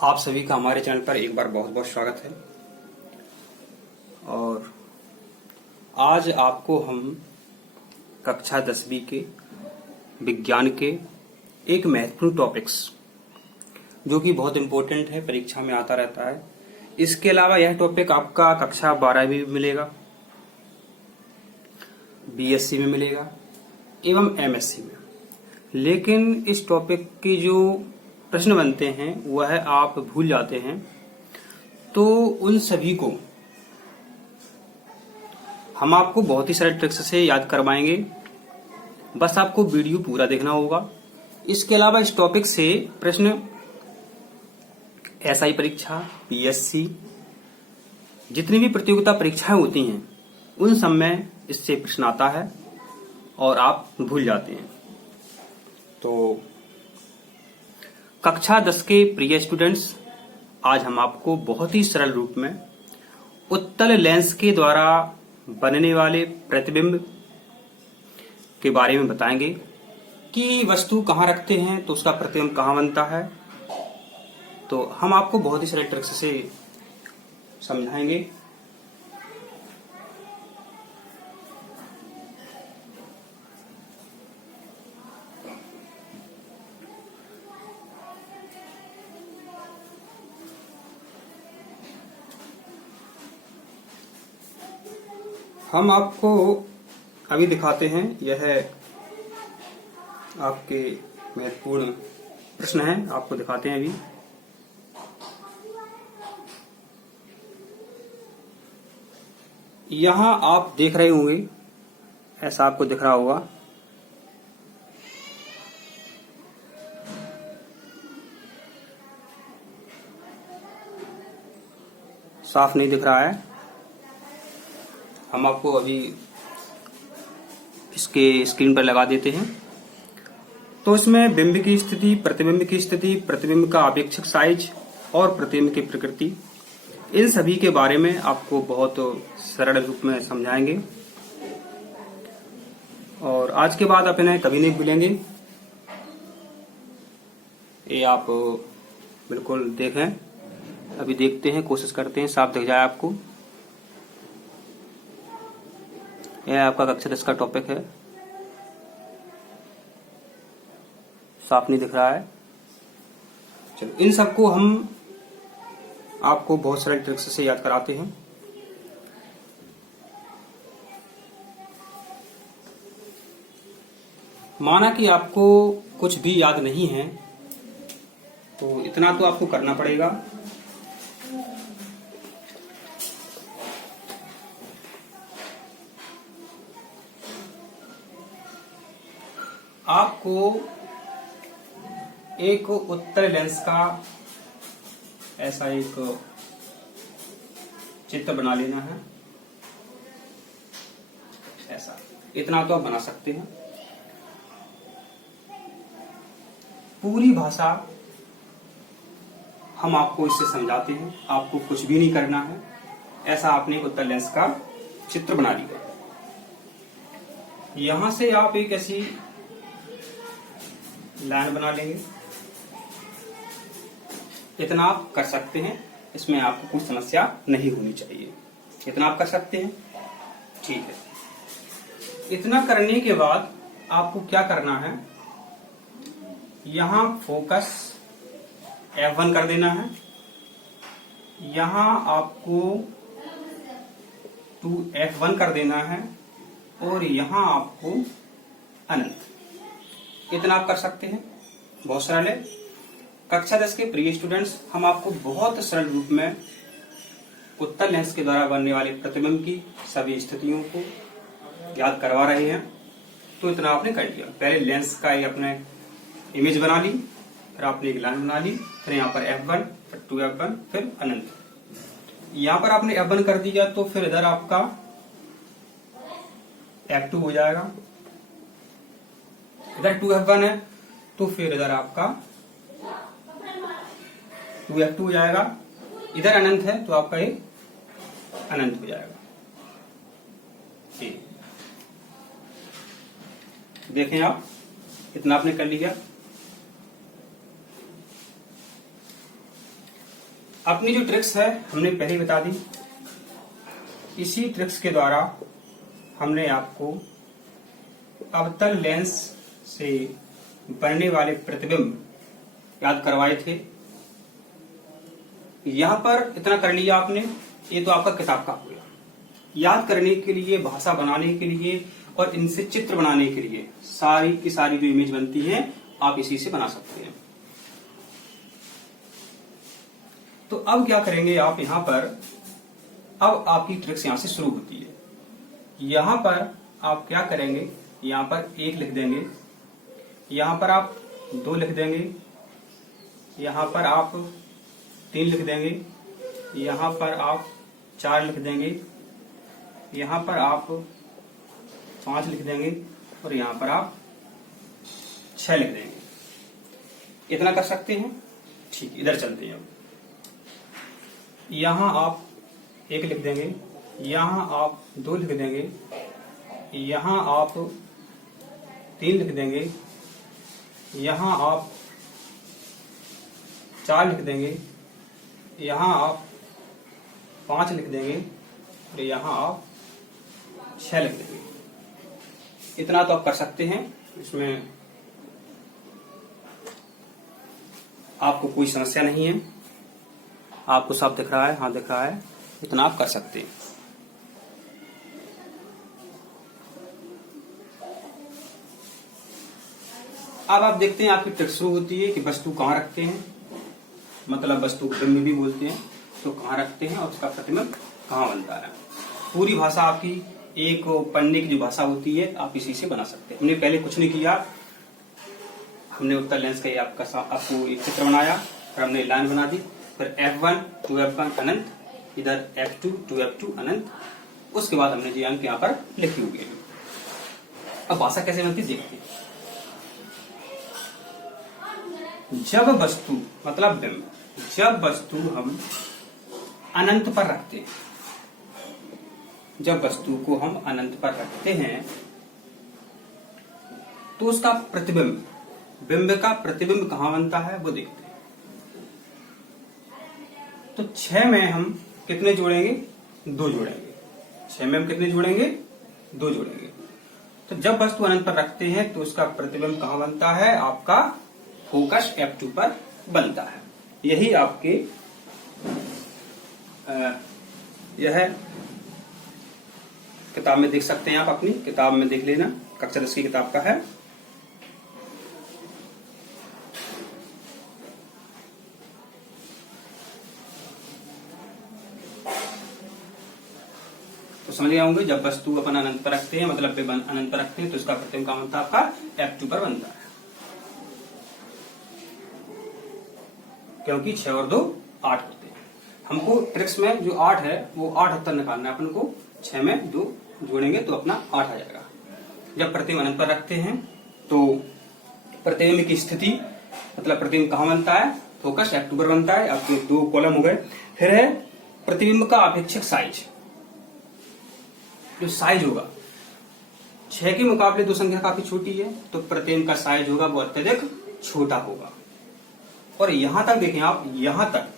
आप सभी का हमारे चैनल पर एक बार बहुत बहुत स्वागत है। और आज आपको हम कक्षा 10वीं के विज्ञान के एक महत्वपूर्ण टॉपिक्स जो कि बहुत इम्पोर्टेंट है, परीक्षा में आता रहता है। इसके अलावा यह टॉपिक आपका कक्षा 12वीं में मिलेगा, बीएससी में मिलेगा एवं एमएससी में। लेकिन इस टॉपिक की जो प्रश्न बनते हैं वह आप भूल जाते हैं, तो उन सभी को हम आपको बहुत ही सरल ट्रिक्स से याद करवाएंगे। बस आपको वीडियो पूरा देखना होगा। इसके अलावा इस टॉपिक से प्रश्न एसआई परीक्षा, पीएससी, जितनी भी प्रतियोगिता परीक्षाएं होती हैं उन सब में इससे प्रश्न आता है और आप भूल जाते हैं। तो कक्षा 10 के प्रिय स्टूडेंट्स, आज हम आपको बहुत ही सरल रूप में उत्तल लेंस के द्वारा बनने वाले प्रतिबिंब के बारे में बताएंगे कि वस्तु कहाँ रखते हैं तो उसका प्रतिबिंब कहाँ बनता है। तो हम आपको बहुत ही सरल ट्रिक्स से समझाएंगे। हम आपको अभी दिखाते हैं, यह आपके महत्वपूर्ण प्रश्न है, आपको दिखाते हैं। अभी यहां आप देख रहे होंगे, ऐसा आपको दिख रहा होगा, साफ नहीं दिख रहा है। हम आपको अभी इसके स्क्रीन पर लगा देते हैं। तो इसमें बिंब की स्थिति, प्रतिबिंब की स्थिति, प्रतिबिंब का अपेक्षक साइज और प्रतिबिंब की प्रकृति, इन सभी के बारे में आपको बहुत सरल रूप में समझाएंगे। और आज के बाद आप इन्हें कभी नहीं भूलेंगे। ये आप बिल्कुल देखें, अभी देखते हैं, कोशिश करते हैं साफ दिख जाए आपको। यह आपका कक्षा 10 का टॉपिक है, साफ नहीं दिख रहा है। चलो, इन सबको हम आपको बहुत सरल ट्रिक्स से याद कराते हैं। माना कि आपको कुछ भी याद नहीं है, तो इतना तो आपको करना पड़ेगा। आपको एक उत्तल लेंस का ऐसा एक चित्र बना लेना है। ऐसा, इतना तो आप बना सकते हैं। पूरी भाषा हम आपको इससे समझाते हैं, आपको कुछ भी नहीं करना है। ऐसा आपने एक उत्तल लेंस का चित्र बना लिया। यहां से आप एक ऐसी लाइन बना लेंगे। इतना आप कर सकते हैं, इसमें आपको कुछ समस्या नहीं होनी चाहिए। इतना आप कर सकते हैं, ठीक है। इतना करने के बाद आपको क्या करना है, यहां फोकस F1 कर देना है। यहां आपको 2F1 कर देना है और यहां आपको अनंत। इतना आप कर सकते हैं, बहुत सरल है। कक्षा 10 के प्रिय स्टूडेंट्स, हम आपको बहुत सरल रूप में उत्तल लेंस के द्वारा बनने वाले प्रतिबिंब की सभी स्थितियों को याद करवा रहे हैं। तो इतना आपने कर लिया। पहले लेंस का ये अपने इमेज बना ली, फिर आपने एक लाइन बना ली, फिर यहाँ पर F1, फिर 2F1, फिर अनंत। यहाँ पर आपने F1 कर दिया तो फिर इधर आपका F2 हो जाएगा। इधर 2F1 है तो फिर इधर आपका 2F2 हो जाएगा। इधर अनंत है तो आपका ये अनंत हो जाएगा। ठीक, देखें आप, इतना आपने कर लिया। अपनी जो ट्रिक्स है हमने पहले ही बता दी। इसी ट्रिक्स के द्वारा हमने आपको अवतल लेंस से बनने वाले प्रतिबिंब याद करवाए थे। यहां पर इतना कर लिया आपने, ये तो आपका किताब का हो गया। याद करने के लिए, भाषा बनाने के लिए और इनसे चित्र बनाने के लिए सारी की सारी जो इमेज बनती है आप इसी से बना सकते हैं। तो अब क्या करेंगे आप यहां पर, अब आपकी ट्रिक्स यहां से शुरू होती है। यहां पर आप क्या करेंगे, यहां पर 1 लिख देंगे, यहां पर आप 2 लिख देंगे, यहां पर आप 3 लिख देंगे, यहां पर आप 4 लिख देंगे, यहां पर आप 5 लिख देंगे और यहां पर आप 6 लिख देंगे। इतना कर सकते हैं। ठीक, इधर चलते हैं। अब यहां आप 1 लिख देंगे, यहां आप 2 लिख देंगे, यहां आप 3 लिख देंगे, यहां आप 4 लिख देंगे, यहां आप 5 लिख देंगे और यहां आप 6 लिख देंगे। इतना तो आप कर सकते हैं, इसमें आपको कोई समस्या नहीं है। आपको सब दिख रहा है? हाँ, दिख रहा है। इतना आप कर सकते हैं। अब आप देखते हैं आपकी ट्रिक शुरू होती है कि वस्तु कहाँ रखते हैं, मतलब वस्तु को बिंब भी बोलते हैं, तो कहाँ रखते हैं और उसका प्रतिबिंब कहाँ बनता है। पूरी भाषा आपकी एक पढ़ने की जो भाषा होती है आप इसी से बना सकते हैं। हमने पहले कुछ नहीं किया, हमने उत्तर लेंस का आपको एक चित्र बनाया, फिर हमने लाइन बना दी, फिर F1 to F1 अनंत, इधर F2 to F2 अनंत, उसके बाद हमने जी अंक यहाँ पर लिखे हुए हैं। अब भाषा कैसे बनती देखते हैं। जब वस्तु मतलब बिंब, जब वस्तु हम अनंत पर रखते हैं, जब वस्तु को हम अनंत पर रखते हैं तो उसका प्रतिबिंब, बिंब का प्रतिबिंब कहां बनता है वो देखते हैं। तो 6 में हम कितने जोड़ेंगे? 2 जोड़ेंगे। 6 में हम कितने जोड़ेंगे? 2 जोड़ेंगे। तो जब वस्तु अनंत पर रखते हैं तो उसका प्रतिबिंब कहां बनता है? आपका फोकस F2 पर बनता है। यही आपके यह किताब में देख सकते हैं, आप अपनी किताब में देख लेना, कक्षा 10 की किताब का है। तो समझ गए होंगे, जब वस्तु अपन अनंत पर रखते हैं मतलब अनंत पर रखते हैं तो इसका प्रतिबिंब कहां बनता है? आपका F2 पर बनता है, क्योंकि 6 और 2 8 होते हैं। हमको ट्रिक्स में जो 8 है वो 8 उत्तर निकालना है अपन को। 6 में 2 जोड़ेंगे तो अपना 8 आ जाएगा। जब प्रतिबिंब अनंत पर रखते हैं तो प्रतिबिंब की स्थिति मतलब प्रतिबिंब कहां बनता है? फोकस F2 पर बनता है। आपके 2 कॉलम हो गए। फिर है प्रतिबिंब का अपेक्षित साइज, जो साइज होगा 6 के मुकाबले 2 संख्या काफी छोटी है तो प्रतिबिंब का साइज होगा वो अत्यधिक छोटा होगा। और यहां तक देखें आप, यहां तक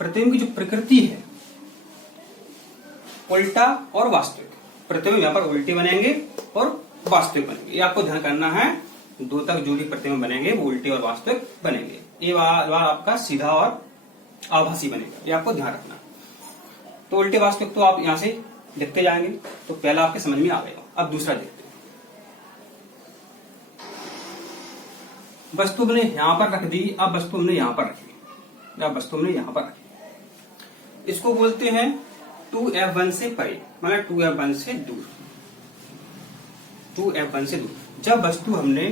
प्रतिबिंब की जो प्रकृति है उल्टा और वास्तविक, प्रतिबिंब यहां पर उल्टे बनेंगे और वास्तविक बनेंगे। ये आपको ध्यान करना है। 2 तक जो भी प्रतिबिंब बनेंगे वो उल्टे और वास्तविक बनेंगे। ये वाला आपका सीधा और आभासी बनेगा, ये आपको ध्यान रखना। तो उल्टे वास्तविक तो आप यहां से लिखते जाएंगे तो पहला आपके समझ में आ गया। अब दूसरा देखते हैं। वस्तु हमने यहां पर रख दी, अब वस्तु हमने यहां पर रखी, अब वस्तु हमने यहां पर रखी। इसको बोलते हैं 2F1 से परे, मतलब 2F1 से दूर, 2F1 से दूर। जब वस्तु हमने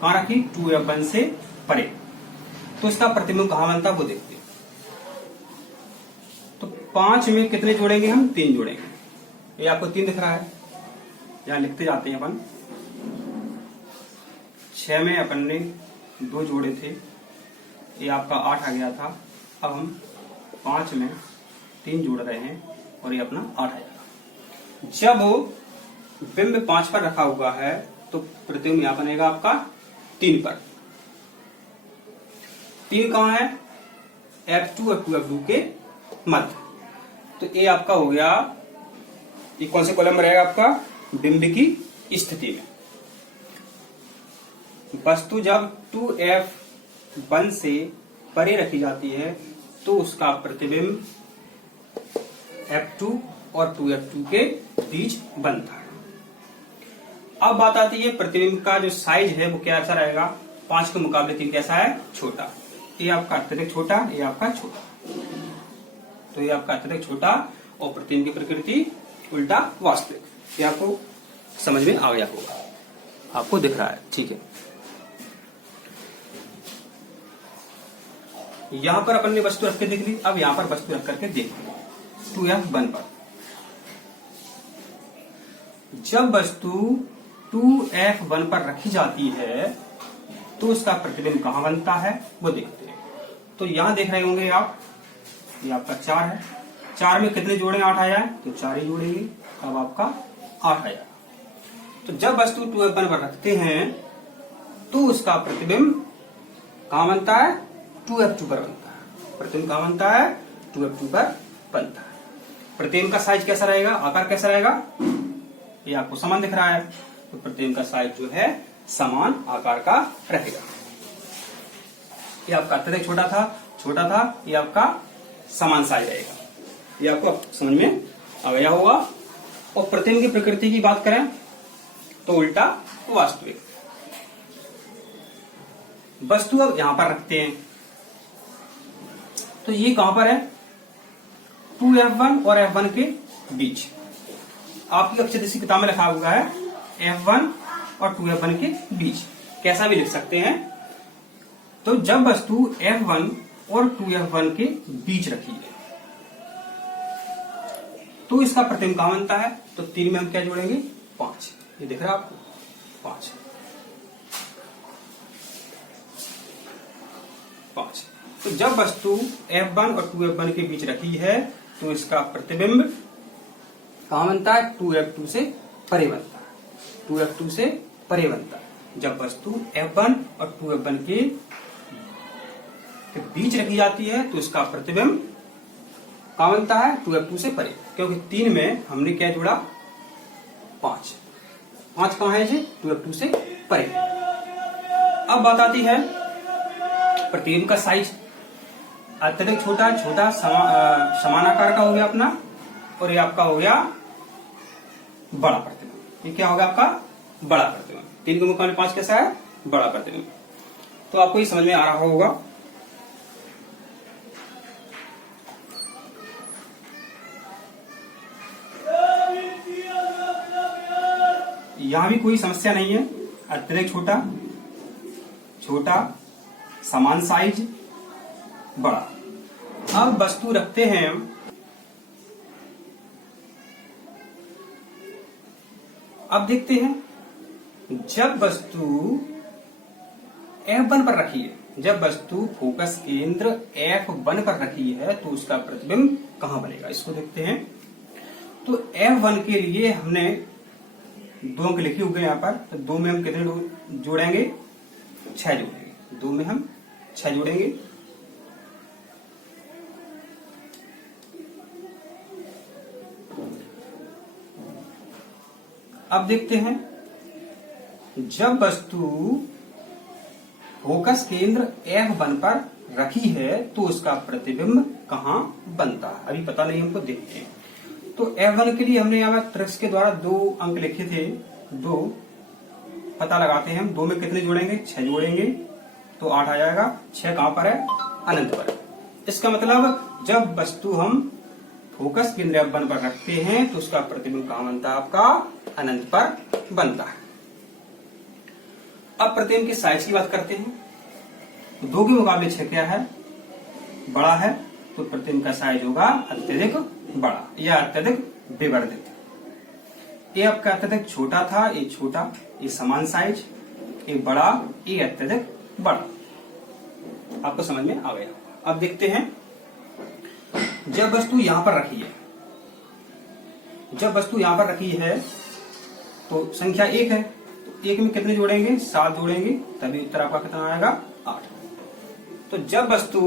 कहां रखी? 2F1 से परे, तो इसका प्रतिबिंब कहां बनता वो देखते हैं। तो 5 में कितने जोड़ेंगे हम? 3 जोड़ेंगे। ये आपको 3 दिख रहा है, यहां लिखते जाते हैं अपन। 6 में अपन ने 2 जोड़े थे, ये आपका 8 आ गया था। अब हम 5 में 3 जोड़ रहे हैं और ये अपना 8 आ जाएगा। जब बिंब 5 पर रखा हुआ है तो प्रतिबिंब यहां बनेगा आपका 3 पर। 3 कहां है? F2 और 2F2 के मध्य। तो ये आपका हो गया, ये कौन से कॉलम में रहेगा आपका, बिंब की स्थिति में। वस्तु जब 2F1 से परे रखी जाती है तो उसका प्रतिबिंब F2 और 2F2 के बीच बनता है। अब बात आती है प्रतिबिंब का जो साइज है वो कैसा रहेगा, 5 के मुकाबले 3 कैसा है, छोटा। ये आपका अत्यधिक छोटा, ये आपका छोटा। तो ये आपका अत्यधिक छोटा और प्रतिबिंब की प्रकृति उल्टा वास्तविक। ये आपको समझ में आ गया होगा, आपको दिख रहा है, ठीक है। यहां पर अपन ने वस्तु रख के देख ली, अब यहां पर वस्तु रख करके देख ली 2F1 पर। जब वस्तु 2F1 पर रखी जाती है तो उसका प्रतिबिंब कहां बनता है वो देखते हैं। तो यहां देख रहे होंगे आप, ये आपका 4 है, 4 में कितने जोड़े 8 आया है, तो 4 ही जोड़ेंगे, अब आपका 8 आया। तो जब वस्तु 2F1 पर रखते हैं तो उसका प्रतिबिंब कहां बनता है, 2F2 पर बनता है। प्रतिबिंब कहां बनता है, 2F2 पर बनता है। प्रतिबिंब का साइज कैसा रहेगा, आकार कैसा रहेगा, ये आपको समान दिख रहा है, तो प्रतिबिंब का साइज जो है समान आकार का रहेगा। ये आपका अत्यधिक छोटा था, ये आपका समान साइज रहेगा। ये आपको समझ में आ गया होगा। और प्रतिबिंब की प्रकृति की बात करें तो उल्टा वास्तविक। वस्तु अब यहां पर रखते हैं, तो ये कहां पर है, 2F1 और F1 के बीच। आपकी कक्षा दसवीं किताब में लिखा हुआ है F1 और 2F1 के बीच, कैसा भी लिख सकते हैं। तो जब वस्तु F1 और 2F1 के बीच रखी है तो इसका प्रतिबिंब कहां बनता है, तो 3 में हम क्या जोड़ेंगे, 5। ये दिख रहा है आपको, 5। तो जब वस्तु F1 और 2F1 के बीच रखी है तो इसका प्रतिबिंब कहां बनता है, 2F2 से परे बनता है, 2F2 से परे बनता है। जब वस्तु F1 और 2F1 के बीच रखी जाती है तो इसका प्रतिबिंब कहां बनता है, 2F2 से परे, क्योंकि 3 में हमने क्या जोड़ा, 5 कहां है जी, 2F2 से परे। अब बात आती है प्रतिबिंब का साइज। अत्यधिक छोटा समान आकार का हो गया अपना, और ये आपका हो गया बड़ा प्रतिबिंब। ये क्या होगा आपका, बड़ा प्रतिबिंब। 3 के मुकाबले 5 कैसा है, बड़ा प्रतिबिंब। तो आपको ये समझ में आ रहा होगा। यहां भी कोई समस्या नहीं है। अत्यधिक छोटा समान साइज, बड़ा। अब वस्तु रखते हैं, अब देखते हैं जब वस्तु F1 पर रखी है, जब वस्तु फोकस केंद्र F1 पर रखी है तो उसका प्रतिबिंब कहां बनेगा, इसको देखते हैं। तो F1 के लिए हमने 2 अंक लिखे हुए यहाँ पर, तो 2 में हम कितने जोड़ेंगे, 6 जोड़ेंगे। 2 में हम 6 जोड़ेंगे। अब देखते हैं जब वस्तु फोकस केंद्र F1 पर रखी है तो उसका प्रतिबिंब कहां बनता है, अभी पता नहीं हमको, देखते हैं। तो F1 के लिए हमने यहाँ पर त्रिक्स के द्वारा 2 अंक लिखे थे, 2 पता लगाते हैं हम। 2 में कितने जोड़ेंगे, 6 जोड़ेंगे, तो 8 आ जाएगा। 6 कहां पर है, अनंत पर है। इसका मतलब जब वस्तु हम फोकस केंद्र F1 पर रखते हैं तो उसका प्रतिबिंब कहां बनता है, आपका अनंत पर बनता है। अब प्रतिबिंब के साइज की बात करते हैं। 2 के मुकाबले 6 क्या है, बड़ा है, तो प्रतिबिंब का साइज होगा अत्यधिक बड़ा या अत्यधिक विवर्धित। ये आपका अत्यधिक छोटा था, ये छोटा, ये समान साइज, ये बड़ा, ये अत्यधिक बड़ा। आपको समझ में आ गया। अब देखते हैं जब वस्तु यहां पर रखी है, जब वस्तु यहां पर रखी है तो संख्या 1 है, तो 1 में कितने जोड़ेंगे, 7 जोड़ेंगे, तभी उत्तर आपका कितना आएगा, 8। तो जब वस्तु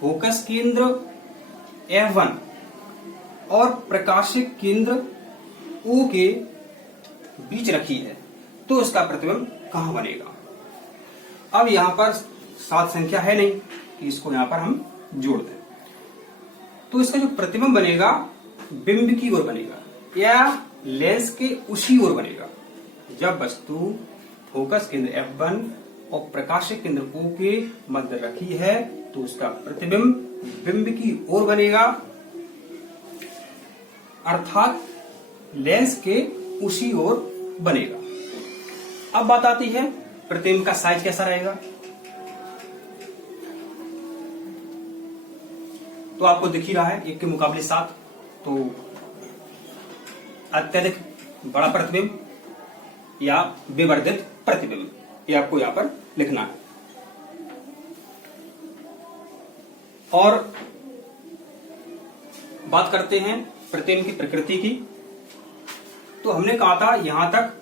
फोकस केंद्र F1 और प्रकाशिक केंद्र O के बीच रखी है तो इसका प्रतिबिंब कहां बनेगा। अब यहां पर 7 संख्या है नहीं कि इसको यहां पर हम जोड़ दें, तो इसका जो प्रतिबिंब बनेगा बिंब की ओर बनेगा या लेंस के उसी ओर बनेगा। जब वस्तु फोकस केंद्र F1 और प्रकाशिक केंद्र O के मध्य रखी है तो उसका प्रतिबिंब बिंब की ओर बनेगा, अर्थात लेंस के उसी ओर बनेगा। अब बात आती है प्रतिबिंब का साइज कैसा रहेगा। तो आपको दिख ही रहा है 1 के मुकाबले 7, तो अत्यधिक बड़ा प्रतिबिंब या विवर्धित प्रतिबिंब, ये आपको यहां पर लिखना है। और बात करते हैं प्रतिबिंब की प्रकृति की। तो हमने कहा था यहां तक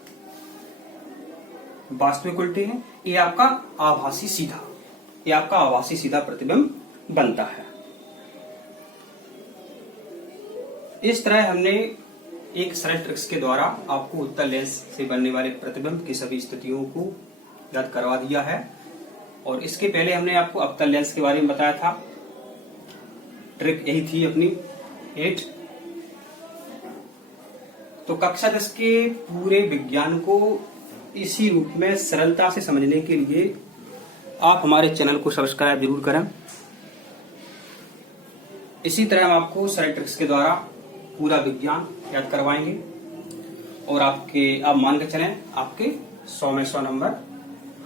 वास्तविक उल्टे हैं, ये आपका आभासी सीधा, ये आपका आभासी सीधा प्रतिबिंब बनता है। इस तरह हमने एक सरल ट्रिक्स के द्वारा आपको उत्तल लेंस से बनने वाले प्रतिबिंब की सभी स्थितियों को याद करवा दिया है। और इसके पहले हमने आपको अवतल लेंस के बारे में बताया था। ट्रिक यही थी अपनी 8। तो कक्षा 10 के पूरे विज्ञान को इसी रूप में सरलता से समझने के लिए आप हमारे चैनल को सब्सक्राइब जरूर करें। इसी तरह हम आपको सरल ट्रिक्स के द्वारा पूरा विज्ञान याद करवाएंगे और आप मान के चलें आपके 100 में 100 नंबर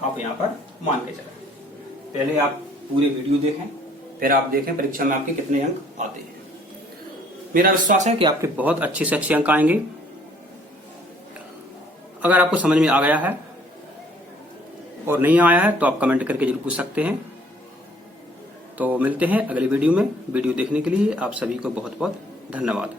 आप यहाँ पर मान के चलें। पहले आप पूरे वीडियो देखें, फिर आप देखें परीक्षा में आपके कितने अंक आते हैं। मेरा विश्वास है कि आपके बहुत अच्छे से अच्छे अंक आएंगे। अगर आपको समझ में आ गया है और नहीं आया है तो आप कमेंट करके जरूर पूछ सकते हैं। तो मिलते हैं अगले वीडियो में। वीडियो देखने के लिए आप सभी को बहुत बहुत धन्यवाद।